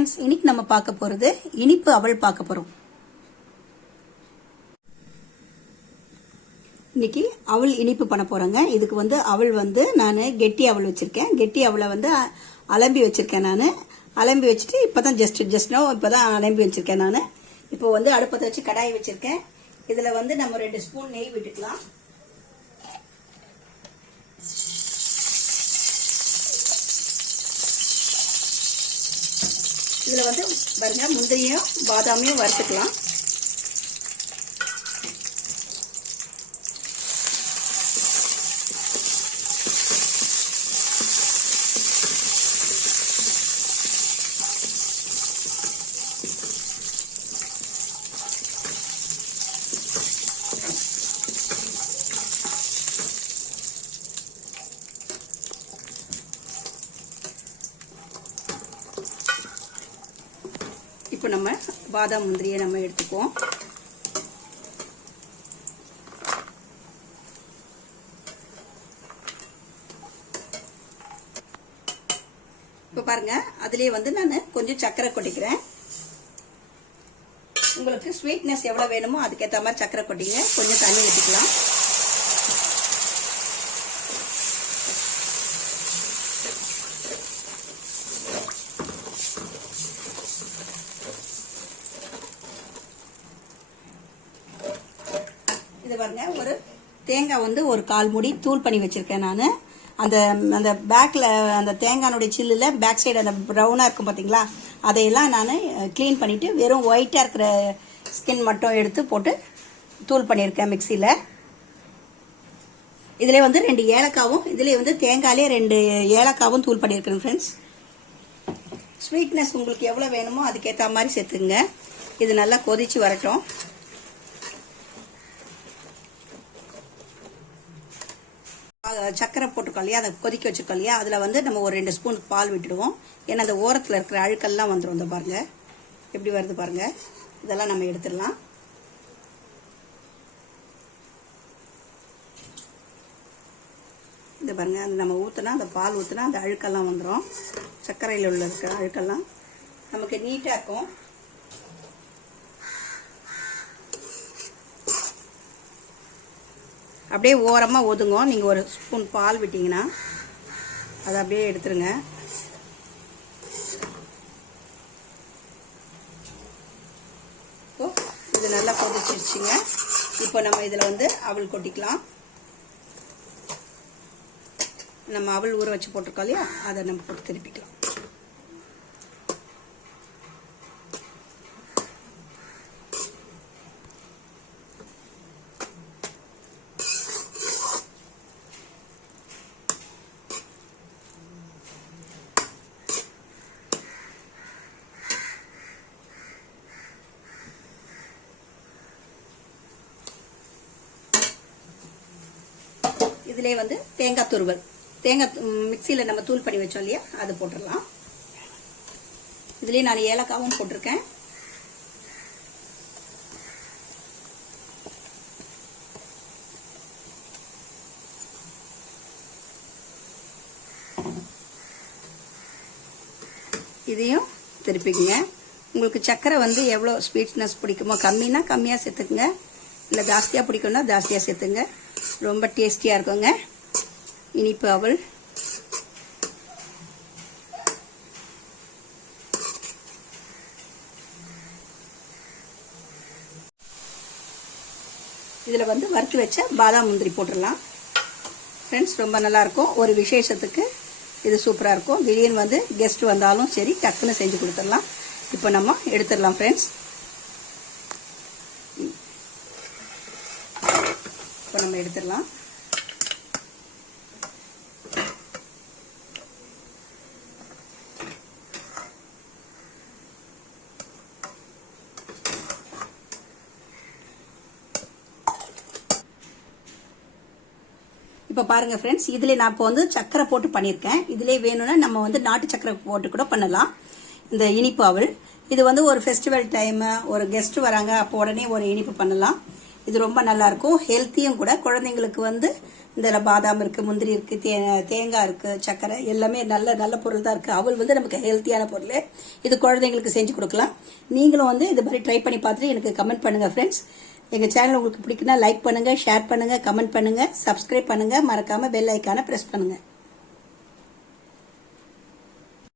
Friends இன்னைக்கு நம்ம பார்க்க போகிறது இனிப்பு அவள் பார்க்க போகிறோம் இன்னைக்கு அவள் இனிப்பு பண்ண போகிறேங்க இதுக்கு வந்து அவள் வந்து நான் கெட்டி அவள் வச்சுருக்கேன். கெட்டி அவளை வந்து அலம்பி வச்சுருக்கேன் நான். அலம்பி வச்சுட்டு இப்போ தான் ஜஸ்ட் ஜஸ்ட் நோ இப்போ தான் அலம்பி வச்சுருக்கேன் நான். இப்போ வந்து அடுப்பத்தை வச்சு கடாய் வச்சுருக்கேன். இதில் வந்து நம்ம ரெண்டு ஸ்பூன் நெய் விட்டுக்கலாம். இதில் வந்து பாருங்க முந்திரியும் பாதாமையும் வறுத்துக்கலாம். இப்போ நம்ம பாதாம் முந்திரியை நம்ம எடுத்துக்குவோம். இப்போ பாருங்க அதுலேயே வந்து நான் கொஞ்சம் சர்க்கரை கொட்டிக்கிறேன். உங்களுக்கு ஸ்வீட்னஸ் எவ்வளோ வேணுமோ அதுக்கேற்ற மாதிரி சர்க்கரை கொட்டிங்க. கொஞ்சம் தண்ணி ஊற்றிக்கலாம் இது பாருங்க ஒரு தேங்காய் வந்து ஒரு கால் மூடி தூள் பண்ணி வச்சுருக்கேன் நான். அந்த அந்த பேக்கில் அந்த தேங்காயினுடைய சில்லில் பேக் சைடு அந்த ப்ரௌனாக இருக்கும் பார்த்தீங்களா அதையெல்லாம் நான் க்ளீன் பண்ணிவிட்டு வெறும் ஒயிட்டாக இருக்கிற ஸ்கின் மட்டும் எடுத்து போட்டு தூள் பண்ணியிருக்கேன் மிக்சியில் இதில் வந்து ரெண்டு ஏலக்காவும் இதில் வந்து தேங்காயிலே ரெண்டு ஏலக்காவும் தூள் பண்ணியிருக்கேன் ஃப்ரெண்ட்ஸ் ஸ்வீட்னஸ் உங்களுக்கு எவ்வளோ வேணுமோ அதுக்கேற்ற மாதிரி சேர்த்துங்க இது நல்லா கொதிச்சு வரட்டும். சக்கரை போட்டிருக்கோம் இல்லையா? அதை கொதிக்க வச்சுருக்கோம் இல்லையா? அதில் வந்து நம்ம ஒரு ரெண்டு ஸ்பூன் பால் விட்டுடுவோம். ஏன்னா அந்த ஓரத்தில் இருக்கிற அழுக்கெல்லாம் வந்துடும் இந்த பாருங்கள் எப்படி வருது பாருங்கள் இதெல்லாம் நம்ம எடுத்துடலாம். இந்த பாருங்கள் அந்த நம்ம ஊற்றினா அந்த பால் ஊற்றினா அந்த அழுக்கெல்லாம் வந்துடும் சர்க்கரையில் உள்ள இருக்கிற அழுக்கெல்லாம் நமக்கு நீட்டாக இருக்கும். அப்படியே ஓரமாக ஒதுங்கும் நீங்கள் ஒரு ஸ்பூன் பால் விட்டிங்கன்னா அதை அப்படியே எடுத்துருங்க. இப்போ இது நல்லா கொதிச்சிருச்சுங்க. இப்போ நம்ம இதில் வந்து அவள் கொட்டிக்கலாம். நம்ம அவள் ஊற வச்சு போட்டிருக்கோம் இல்லையா? அதை நம்ம போட்டு திருப்பிக்கலாம். இதிலே வந்து தேங்காய் துருவல். தேங்காய் மிக்சியில் நம்ம தூள் பண்ணி வச்சோம் இல்லையா? அது போட்டுடலாம். இதுலேயே நான் ஏலக்காவும் போட்டிருக்கேன். இதையும் திருப்பிக்குங்க. உங்களுக்கு சர்க்கரை வந்து எவ்வளோ ஸ்வீட்னஸ் பிடிக்குமோ கம்மினா கம்மியாக சேர்த்துக்குங்க. இல்லை ஜாஸ்தியாக பிடிக்கும்னா ஜாஸ்தியாக சேர்த்துங்க. ரொம்ப டேஸ்டியாக இருக்குங்க. இனிப்பு அவல். இதில் வந்து வறுத்து வச்ச பாதாம் முந்திரி போட்டுடலாம். ஃப்ரெண்ட்ஸ் ரொம்ப நல்லாயிருக்கும். ஒரு விசேஷத்துக்கு இது சூப்பராக இருக்கும். திடீர்னு வந்து கெஸ்ட் வந்தாலும் சரி டக்குன்னு செஞ்சு கொடுத்துடலாம். இப்போ நம்ம எடுத்துடலாம் ஃப்ரெண்ட்ஸ் இப்போ நம்ம எடுத்துடலாம். இப்போ பாருங்க ஃப்ரெண்ட்ஸ் இதில் நான் இப்போ வந்து சக்கரை போட்டு பண்ணியிருக்கேன் இதிலே வேணும்னா நம்ம வந்து நாட்டு சக்கரை போட்டு கூட பண்ணலாம். இந்த இனிப்பு அவள் இது வந்து ஒரு ஃபெஸ்டிவல் டைமு ஒரு கெஸ்ட் வராங்க அப்போ உடனே ஒரு இனிப்பு பண்ணலாம். இது ரொம்ப நல்லா இருக்கும் ஹெல்த்தியும் கூட குழந்தைங்களுக்கு வந்து இந்த பாதாம் இருக்கு முந்திரி இருக்கு தே தேங்காய் இருக்கு சக்கரை எல்லாமே நல்ல நல்ல பொருள் தான் இருக்கு. அவள் வந்து நமக்கு ஹெல்த்தியான பொருள். இது குழந்தைங்களுக்கு செஞ்சு கொடுக்கலாம். நீங்களும் வந்து இது மாதிரி ட்ரை பண்ணி பார்த்துட்டு எனக்கு கமெண்ட் பண்ணுங்க ஃப்ரெண்ட்ஸ் எங்க சேனல் உங்களுக்கு பிடிக்குன்னா லைக் பண்ணுங்க ஷேர் பண்ணுங்க கமெண்ட் பண்ணுங்க சப்ஸ்கிரைப் பண்ணுங்க. மறக்காம பெல் ஐக்கான பிரஸ் பண்ணுங்க.